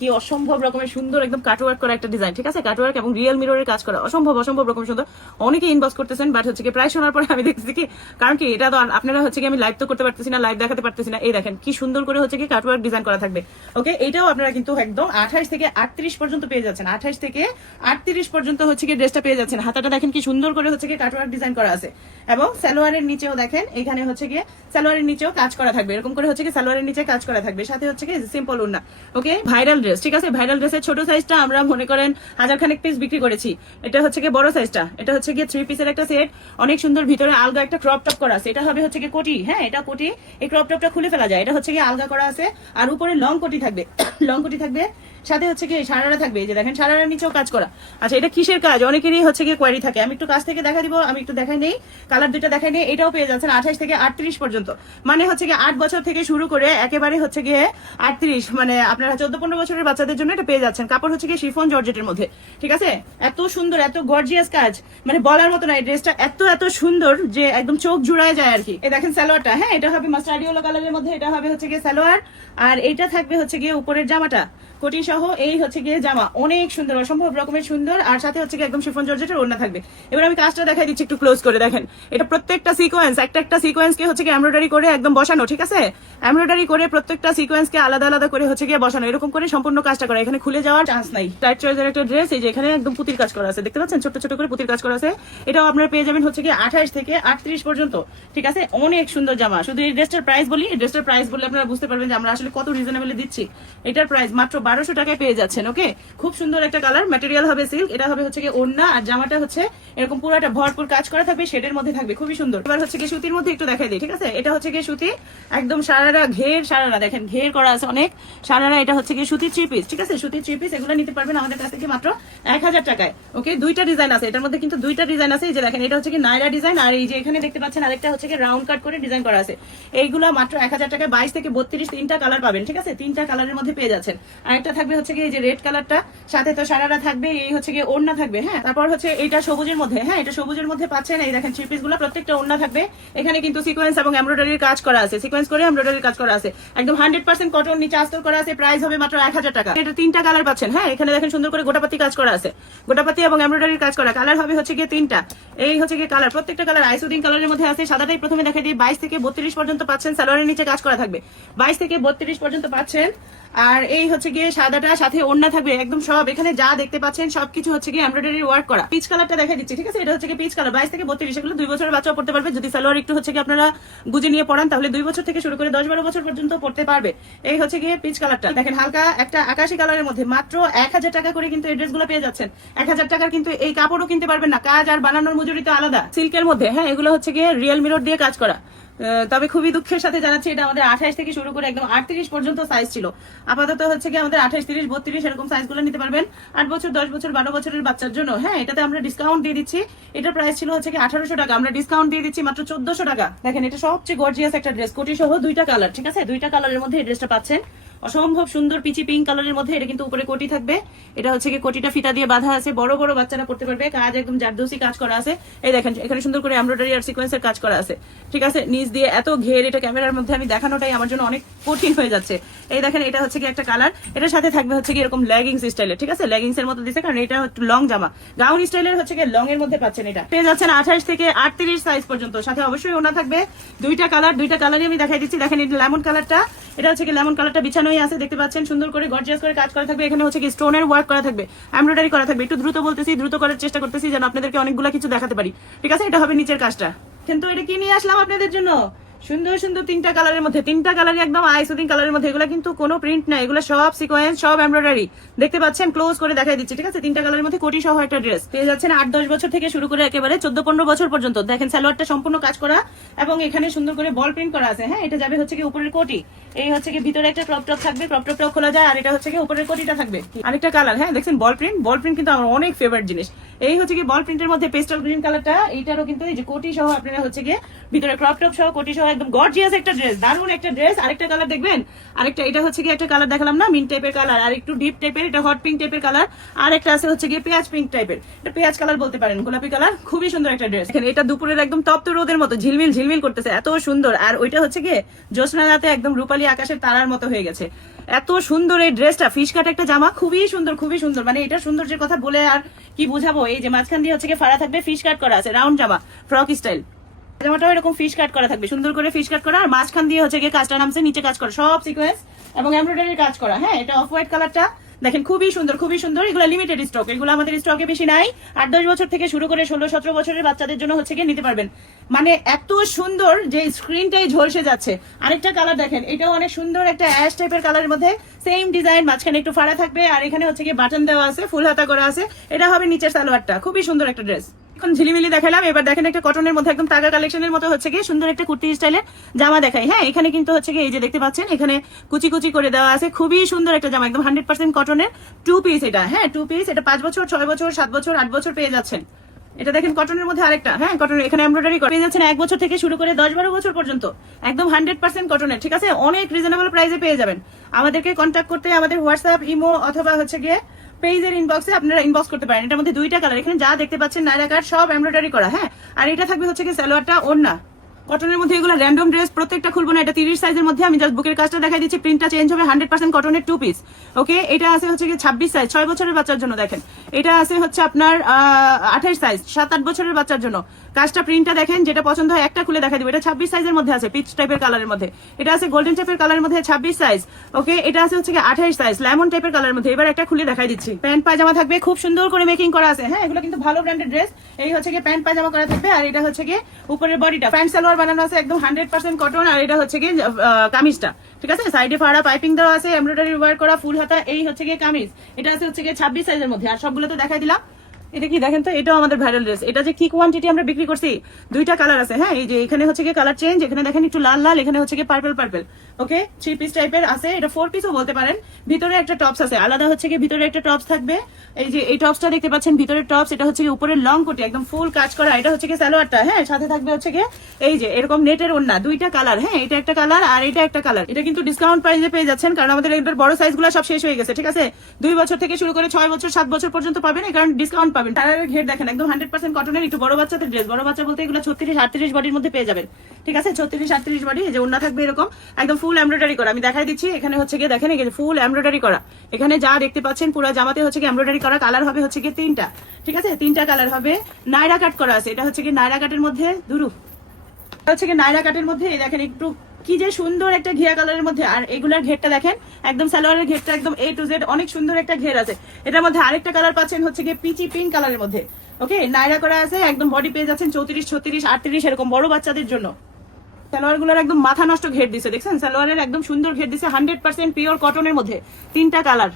কি অসম্ভব রকমের সুন্দর একদম কাটওয়ার্ক করা একটা ডিজাইন, ঠিক আছে? কাটওয়ার্ক এবং রিয়েল মিররের কাজ করা, অসম্ভব অসম্ভব রকম সুন্দর। অনেকে ইনবক্স করতেছেন, বাট হচ্ছে কি প্রায় শোনার পরে আমি দেখতেছি কি, কারণ কি এটা তো আপনারা হচ্ছে কি আমি লাইভ তো করতে পারতেছি না, লাইভ দেখাতে পারতেছি না। এই দেখেন কি সুন্দর করে হচ্ছে কি কাটওয়ার্ক ডিজাইন করা থাকবে। ওকে, এটাও আপনারা কিন্তু একদম 28 থেকে 38 পর্যন্ত পেয়ে যাচ্ছেন। 28 থেকে 38 পর্যন্ত হচ্ছে কি ড্রেসটা পেয়ে যাচ্ছেন। হাতাটা দেখেন কি সুন্দর করে হচ্ছে কি কাটওয়ার্ক ডিজাইন করা আছে, এবং সালোয়ারের নিচেও দেখেন এখানে হচ্ছে কি সালোয়ারের নিচেও কাজ করা থাকবে। এরকম করে হচ্ছে কি সালোয়ারের নিচে কাজ করা থাকবে, সাথে হচ্ছে কি সিম্পল ওড়না। ওকে, ভাইরাল ড্রেস, ঠিক আছে? ভাইরাল ড্রেসের ছোট সাইজটা আমরা মনে করেন 1000 খানেক পিস বিক্রি করেছি। এটা হচ্ছে কি বড় সাইজটা, এটা হচ্ছে কি 3 পিসের একটা সেট, অনেক সুন্দর। ভিতরে আলগা একটা ক্রপ টপ করা আছে, এটা হবে হচ্ছে কি কোটি। হ্যাঁ, এটা কোটি, এই ক্রপ টপটা খুলে ফেলা যায়। এটা হচ্ছে কি আলগা করা আছে, আর উপরে লং কোটি থাকবে, লং কোটি থাকবে, সাথে হচ্ছে কি সারারা থাকবে। এই যে দেখেন সারারার নিচেও কাজ করা। আচ্ছা, এটা কিসের কাজ? অনেকেরই হচ্ছে কি কোয়ারি থাকে। আমি একটু কাছ থেকে দেখা দিব, আমি একটু দেখাই নেই, কালার দুইটা দেখাই নেই। এটাও পেয়ে যাচ্ছেন 28 থেকে 38 পর্যন্ত, মানে হচ্ছে কি 8 বছর থেকে শুরু করে একেবারে হচ্ছে গিয়ে 38, মানে আপনারা 14-15 বছরের বাচ্চাদের জন্য এটা পেয়ে যাচ্ছেন। কাপড় হচ্ছে কি শিফন জর্জেটের মধ্যে, ঠিক আছে? এত সুন্দর, এত গর্জিয়াস কাজ, মানে বলার মতো না। এই ড্রেসটা এত এত সুন্দর যে একদম চোখ জুড়ায় যায় আর কি। এই দেখেন সালোয়ারটা, হ্যাঁ এটা হবে মাস্টার্ড ইয়েলো কালারের মধ্যে, এটা হবে হচ্ছে গিয়ে সালোয়ার, আর এইটা থাকবে হচ্ছে গিয়ে উপরের জামাটা কোটি সহ। এই হচ্ছে গিয়ে জামা, অনেক সুন্দর, অসম্ভব রকমের সুন্দর, আর সাথে হচ্ছে গিয়ে একদম শিফন জর্জেটের ওড়না থাকবে। এবার আমি কাজটা দেখাই দিচ্ছি একটু ক্লোজ করে। দেখেন এটা প্রত্যেকটা সিকোয়েন্স, একটা সিকোয়েন্সকে হচ্ছে গিয়ে এমব্রয়ডারি করে একদম বসানো, ঠিক আছে? এমব্রয়ডারি করে প্রত্যেকটা সিকোয়েন্সকে আলাদা আলাদা করে হচ্ছে গিয়ে বসানো, এরকম করে সম্পূর্ণ কাজটা করা। এখানে খুলে যাওয়ার চান্স নাই। টাইট চয়েসের একটা ড্রেস, এই যে এখানে একদম পুতির কাজ করা আছে, দেখতে পাচ্ছেন? ছোট ছোট করে পুতির কাজ করা আছে। এটাও আপনারা পেয়ে যাবেন হচ্ছে গিয়ে 28 থেকে 38 পর্যন্ত, ঠিক আছে? অনেক সুন্দর জামা। শুধু এই ড্রেসটার প্রাইস বলি, এই ড্রেসটার প্রাইস বললে আপনারা বুঝতে পারবেন যে আমরা আসলে কত রিজনেবলি দিচ্ছি। এটার প্রাইস মাত্র 1200 টাকায় পেয়ে যাচ্ছেন। ওকে, খুব সুন্দর একটা কালার, ম্যাটেরিয়াল হবে সিল্ক, এটা হবে হচ্ছে গিয়ে ওড়না, আর জামাটা হচ্ছে এরকম পুরোটা ভরপুর কাজ করা থাকবে, শেডের মধ্যে থাকবে, খুবই সুন্দর। এবার হচ্ছে গিয়ে সুতির মধ্যে একটু দেখাই দিই, ঠিক আছে? এটা হচ্ছে গিয়ে সুতি, একদম সারারা ঘের, সারারা দেখেন ঘের করা আছে অনেক সারারা। এটা হচ্ছে গিয়ে সুতির 3 পিস, ঠিক আছে? সুতির 3 পিস, এগুলো নিতে পারবেন আমাদের কাছ থেকে মাত্র 1000 টাকায়। ওকে, দুইটা ডিজাইন আছে এটার মধ্যে, কিন্তু দুইটা ডিজাইন আছে। এই যে দেখেন এটা হচ্ছে কি নাইরা ডিজাইন, আর এই যে এখানে দেখতে পাচ্ছেন আরেকটা হচ্ছে কি রাউন্ড কাট করে ডিজাইন করা আছে। এইগুলো মাত্র 1000 টাকায় 22 থেকে 32 তিনটা কালার পাবেন, ঠিক আছে? তিনটা কালারের মধ্যে পেয়ে যাচ্ছেন। আর একটা থাকবে হচ্ছে কি এই যে রেড কালারটা, সাথে তো সারারা থাকবে, এই হচ্ছে গিয়ে ওড়না থাকবে। হ্যাঁ, তারপর হচ্ছে এটা সবুজের মধ্যে, হ্যাঁ এটা সবুজের মধ্যে পাচ্ছেন। এই দেখেন 3 পিস গুলো, প্রত্যেকটা ওড়না থাকবে। এখানে কিন্তু সিকোয়েন্স এবং এমব্রয়ডারির কাজ করা আছে, সিকোয়েন্স করে এমব্রয়ডারির কাজ করা আছে, একদম 100% কটন, নিচে আস্তর করা আছে। প্রাইস হবে মাত্র 1000 টাকা। এটা তিনটা কালার পাচ্ছেন। হ্যাঁ, এখানে দেখেন সুন্দর করে গোটাপাতি কাজ করা আছে, গোটাপাতি এবং এমব্রয়ডারির কাজ করা। কালার হবে হচ্ছে গিয়ে তিনটা। এই হচ্ছে গিয়ে কালার, প্রত্যেকটা কালার আইসুদিং কালারের মধ্যে আছে। সাদাটাই প্রথমে দেখাই দিই, 22 থেকে 32 পর্যন্ত পাচ্ছেন। সালোয়ারের নিচে কাজ করা থাকবে, 22 থেকে 32 পর্যন্ত পাচ্ছেন। আর এই হচ্ছে গিয়ে সাদাটা, সাথে ওড়না থাকবে একদম সব। এখানে যা দেখতে পাচ্ছেন সবকিছু হচ্ছে গিয়ে এমব্রয়ডারি ওয়ার্ক করা। পিচ কালারটা দেখাই দিচ্ছি, ঠিক আছে? এটা হচ্ছে গিয়ে পিচ কালার, 22 থেকে 32, এগুলো 2 বছরের বাচ্চাও পড়তে পারবে। যদি সালোয়ার একটু হচ্ছে গিয়ে আপনারা গুজে নিয়ে পড়ান, তাহলে 2 বছর থেকে শুরু করে 10-12 বছর পর্যন্ত পড়তে পারবে। এই হচ্ছে গিয়ে পিচ কালারটা দেখেন, হালকা একটা আকাশি কালারের মধ্যে, মাত্র 1000 টাকা করে কিন্তু এই ড্রেসগুলো পেয়ে যাচ্ছেন। 1000 টাকার কিন্তু এই কাপড়ও কিনতে পারবেন না, কাজ আর বানানোর মজুরি তো আলাদা। সিল্কের মধ্যে, হ্যাঁ এগুলো হচ্ছে গিয়ে রিয়েল মিরর দিয়ে কাজ করা। তবে খুবই দুঃখের সাথে জানাচ্ছি, এটা আমাদের 28 থেকে শুরু করে একদম 38 পর্যন্ত সাইজ ছিল। আপাতত হচ্ছে কি আমাদের 28, 30, 32 এরকম সাইজগুলো নিতে পারবেন 8 বছর, 10 বছর, 12 বছরের বাচ্চার জন্য। হ্যাঁ, এটাতে আমরা ডিসকাউন্ট দিয়ে দিচ্ছি। এটার প্রাইস ছিল হচ্ছে কি 1800 টাকা, আমরা ডিসকাউন্ট দিয়ে দিচ্ছি মাত্র 1400 টাকা। দেখেন এটা সবচেয়ে গর্জিয়াস একটা ড্রেস, কোটি সহ দুইটা কালার, ঠিক আছে? দুইটা কালারের মধ্যে এই ড্রেসটা পাচ্ছেন, অসম্ভব সুন্দর পিচি পিঙ্ক কালারের মধ্যে। এটা কিন্তু উপরে কোটি থাকবে, এটা হচ্ছে কি কোটিটা ফিতা দিয়ে বাঁধা আছে, বড় বড় বাচ্চারা পড়তে পারবে। কাজ একদম জারদৌসি কাজ করা আছে। এই দেখেন এখানে সুন্দর করে এমব্রয়ডারি আর সিকোয়েন্সের কাজ করা আছে, ঠিক আছে? নিচ দিয়ে এত ঘের, এটা ক্যামেরার মধ্যে আমি দেখানোটাই আমার জন্য অনেক কঠিন হয়ে যাচ্ছে। এই দেখেন এটা হচ্ছে কি একটা কালার, এটার সাথে থাকবে হচ্ছে কি এরকম লেগিংস স্টাইলের, ঠিক আছে? লেগিংস এর মতো দিচ্ছে, কারণ এটা একটু লং জামা, গাউন স্টাইলের হচ্ছে কি লং এর মধ্যে পাচ্ছেন। এটা পেয়ে যাচ্ছেন 28 থেকে 38 সাইজ পর্যন্ত, সাথে অবশ্যই ওনা থাকবে। দুইটা কালার, দুইটা কালারই আমি দেখাই দিচ্ছি। দেখেন এটা লেমন কালারটা, এটা হচ্ছে কি লেমন কালারটা বিছানোই আছে, দেখতে পাচ্ছেন? সুন্দর করে গর্জিয়াস করে কাজ করা থাকবে। এখানে হচ্ছে কি স্টোনের ওয়ার্ক করা থাকবে, এমব্রয়ডারি করা থাকবে। একটু দ্রুত বলতেছি, দ্রুত করার চেষ্টা করতেছি যেন আপনাদেরকে অনেকগুলো কিছু দেখাতে পারি, ঠিক আছে? এটা হবে নিচের কাজটা। কিন্তু এটা কি নিয়ে আসলাম আপনাদের জন্য, সুন্দর সুন্দর তিনটা কালারের মধ্যে, তিনটা কালারই একদম আইসুদিং কালারের মধ্যে। এগুলো কিন্তু কোনো প্রিন্ট না, এগুলো সব সিকোয়েন্স, সব এমব্রয়ডারি, দেখতে পাচ্ছেন? ক্লোজ করে দেখাই দিচ্ছি, ঠিক আছে? তিনটা কালারের মধ্যে কোটি সহ একটা ড্রেস পেয়ে যাচ্ছেন। 8-10 বছর থেকে শুরু করে একেবারে 14-15 বছর পর্যন্ত। দেখেন সালোয়ারটা সম্পূর্ণ কাজ করা, এবং এখানে সুন্দর করে বল প্রিন্ট করা আছে। হ্যাঁ, এটা যাবে হচ্ছে কি উপরের কোটি, এই হচ্ছে কি ভিতরে একটা ক্রপ টপ থাকবে, ক্রপ টপটাও খোলা যায়, আর এটা হচ্ছে কি উপরের কোটিটা থাকবে। আরেকটা কালার, হ্যাঁ দেখছেন বল প্রিন্ট, বল প্রিন্ট কিন্তু আমার অনেক ফেভারিট জিনিস। এই হচ্ছে কি বল প্রিন্টের মধ্যে পেস্টাল গ্রিন কালারটা, এইটারও কিন্তু এই যে কোটি সহ আপনারা হচ্ছে গিয়ে ভিতরে ক্রপ টপ সহ কোটি সহ একদম গর্জিয়াস একটা ড্রেস, দারুণ একটা ড্রেস। আরেকটা কালার দেখবেন, আরেকটা এটা হচ্ছে গিয়ে একটা কালার দেখালাম না, মিন্ট টাইপের কালার, আর একটু ডিপ টাইপের, এটা হট পিঙ্ক টাইপের কালার। আর একটা আছে হচ্ছে গিয়ে পেঁয়াজ পিঙ্ক টাইপের, এটা পেঁয়াজ কালার বলতে পারেন, গোলাপি কালার, খুবই সুন্দর একটা ড্রেস। এটা দুপুরের একদম তপ্ত রোদের মতো ঝিলমিল ঝিলমিল করতেছে, এত সুন্দর। আর ওইটা হচ্ছে গিয়ে জ্যোৎস্না রাতে একদম রূপালী আকাশের তারার মতো হয়ে গেছে, এত সুন্দর এই ড্রেসটা, ফিশ কাট একটা জামা, খুবই সুন্দর খুবই সুন্দর। মানে এটা সৌন্দর্যের কথা বলে আর কি বুঝাবো। এই যে মাঝখান দিয়ে হচ্ছে কি ফাড়া থাকবে, ফিশ কাট করা আছে, রাউন্ড জামা, ফ্রক স্টাইল জামাটাও এরকম ফিশ কাট করা থাকবে, সুন্দর করে ফিশ কাট করা, আর মাঝখান দিয়ে হচ্ছে গিয়ে কাজটা নামছে, নিচে কাজ করা, সব সিকোয়েন্স এবং এমব্রয়ডারি কাজ করা। হ্যাঁ, এটা অফ হোয়াইট কালারটা দেখেন, খুবই সুন্দর খুবই সুন্দর। এগুলো লিমিটেড স্টক, এগুলো আমাদের স্টকে বেশি নাই। 8-10 বছর থেকে শুরু করে 16-17 বছরের বাচ্চাদের জন্য হচ্ছে গিয়ে নিতে পারবেন। মানে এত সুন্দর যে স্ক্রিনটাই ঝলসে যাচ্ছে। আরেকটা কালার দেখেন, এটাও অনেক সুন্দর, একটা অ্যাশ টাইপের কালারের মধ্যে, সেম ডিজাইন, মাঝখানে একটু ফাড়া থাকবে, আর এখানে হচ্ছে গিয়ে বাটন দেওয়া আছে, ফুল হাতা করা আছে। এটা হবে নিচের সালোয়ারটা, খুবই সুন্দর একটা ড্রেস। এখন ঝিলিমিলি দেখালাম, এবার দেখেন একটা কটনের মধ্যে একদম তাগা কালেকশনের মতো হচ্ছে গিয়ে সুন্দর একটা কুর্তি স্টাইলের জামা দেখাই। হ্যাঁ, এখানে কিন্তু হচ্ছে গিয়ে এই যে দেখতে পাচ্ছেন, এখানে কুচি কুচি করে দেওয়া আছে, খুবই সুন্দর একটা জামা, একদম 100% কটনের 2 পিস। এটা হ্যাঁ 2 পিস, এটা 5 বছর 6 বছর 7 বছর 8 বছর পেয়ে যাচ্ছেন। এটা দেখেন কটনের মধ্যে আরেকটা, হ্যাঁ কটনের, এখানে এমব্রয়ডারি করে পেয়ে যাচ্ছেন 1 বছর থেকে শুরু করে 10-12 বছর পর্যন্ত, একদম 100% কটনের। ঠিক আছে, অনেক রিজনেবল প্রাইসে পেয়ে যাবেন। আমাদেরকে কন্ট্যাক্ট করতে আমাদের হোয়াটসঅ্যাপ, ইমো অথবা হচ্ছে গিয়ে পেজের ইনবক্সে আপনারা ইনবক্স করতে পারেন। এটার মধ্যে 2টা কালার, এখানে যা দেখতে পাচ্ছেন নায়রা কাট সব এমব্রয়ডারি করা। হ্যাঁ, আর এটা থাকবে হচ্ছে কি সালোয়ারটা, ওড়না। কটনের মধ্যে এগুলো র্যান্ডম ড্রেস, প্রত্যেকটা খুলবো না, এটা 30 সাইজের মধ্যে। আমি জাস্ট বুকের কাজটা দেখাই দিচ্ছি, প্রিন্টটা চেঞ্জ হবে, 100% কটনের 2 পিস। ওকে, এটা আছে হচ্ছে কি 26 সাইজ, 6 বছরের বাচ্চার জন্য। দেখেন, এটা আছে হচ্ছে আপনার 28 সাইজ, 7-8 বছরের বাচ্চার জন্য। কাজটা প্রিন্টটা দেখেন, যেটা পছন্দ হয় একটা খুলে দেখা দিব। এটা 26 সাইজের মধ্যে আছে, পিচ টাইপের কালারের মধ্যে। এটা আছে গোল্ডেন টাইপের কালারের মধ্যে, 26 সাইজ। ওকে, এটা আছে হচ্ছে কি 28 সাইজ, লেমন টাইপের কালারের মধ্যে। এবার একটা খুলে দেখাই দিচ্ছি। প্যান্ট পায়জামা থাকবে, খুব সুন্দর করে মেকিং করা আছে। হ্যাঁ, এগুলো কিন্তু ভালো ব্র্যান্ডের ড্রেস। এই হচ্ছে কি প্যান্ট পায়জামা করা থাকবে, আর এটা হচ্ছে কি উপরের বডিটা প্যান্ট সালোয়ার বানানো আছে, একদম 100% কটন। আর এটা হচ্ছে কি কামিজটা, ঠিক আছে, সাইডে ফাড়া পাইপিং দেওয়া আছে, এমব্রয়ডারি ওয়ার্ক করা, ফুল হাতা। এই হচ্ছে কি কামিজ, এটা আছে হচ্ছে কি 26 সাইজের মধ্যে। আর সবগুলো তো দেখাই দিলাম। এটা কি দেখেন তো, এটাও আমাদের ভাইরাল ড্রেস। এটা যে কি কোয়ান্টিটি আমরা বিক্রি করছি, 2টা কালার আছে। হ্যাঁ, এই যে এখানে হচ্ছে কি কালার চেঞ্জ, এখানে দেখেন একটু লাল লাল, এখানে হচ্ছে কি পার্পল পার্পল। ওকে, 3 পিস টাইপের আছে, এটা 4 পিসও বলতে পারেন। ভিতরে একটা টপস আছে আলাদা, হচ্ছে কি ভিতরে একটা টপস থাকবে। এই যে এই টপসটা দেখতে পাচ্ছেন, ভিতরের টপস, এটা হচ্ছে কি উপরের লং কোটি, একদম ফুল কাজ করা। এটা হচ্ছে কি সালোয়ারটা। হ্যাঁ, সাথে থাকবে হচ্ছে কি এই যে এরকম নেটের ওড়না, 2টা কালার। হ্যাঁ, এটা একটা কালার আর এটা একটা কালার। এটা কিন্তু ডিসকাউন্ট প্রাইসে পেয়ে যাচ্ছেন, কারণ আমাদের এটার বড় সাইজগুলো সব শেষ হয়ে গেছে। ঠিক আছে, 2 বছর থেকে শুরু করে 6 বছর 7 বছর পর্যন্ত পাবেন, এই কারণে ডিসকাউন্ট পাবেন। তার ঘের দেখেন, একদম 100% কটনের, একটু বড় বাচ্চাদের ড্রেস। বড় বাচ্চা বলতে এগুলো 36-38 বডির মধ্যে পেয়ে যাবেন। ঠিক আছে, 36-38 বডি। এই যে ওড়না থাকবে এরকম, একদম ফুল এমব্রয়ডারি করা। আমি দেখাই দিচ্ছি, এখানে হচ্ছে গিয়ে দেখেন, এই যে ফুল এমব্রয়ডারি করা। এখানে যা দেখতে পাচ্ছেন পুরো জামাতে হচ্ছে কি এমব্রয়ডারি করা। কালার হবে হচ্ছে গিয়ে 3টা। ঠিক আছে, 3টা কালার হবে। নায়রা কাট করা আছে, এটা হচ্ছে কি নায়রা কাটের মধ্যে হচ্ছে কি নায়রা কাটের মধ্যে। এই দেখেন একটু কি যে সুন্দর একটা ঘিয়া কালারের মধ্যে। আর এগুলার ঘেরটা দেখেন, একদম সালোয়ারের ঘেরটা একদম A to Z, অনেক সুন্দর একটা ঘের আছে। এটার মধ্যে আরেকটা কালার পাচ্ছেন হচ্ছে গিয়ে পিচি পিঙ্ক কালারের মধ্যে। ওকে, নায়রা করা আছে, একদম বডি পেয়ে যাচ্ছেন 34, 36, 38 এরকম বড় বাচ্চাদের জন্য। সালোয়ার গুলোর একদম মাথা নষ্ট ঘের দিছে, দেখছেন সালোয়ারের একদম সুন্দর ঘের দিছে, 100% পিওর কটনের মধ্যে। 3টা কালার।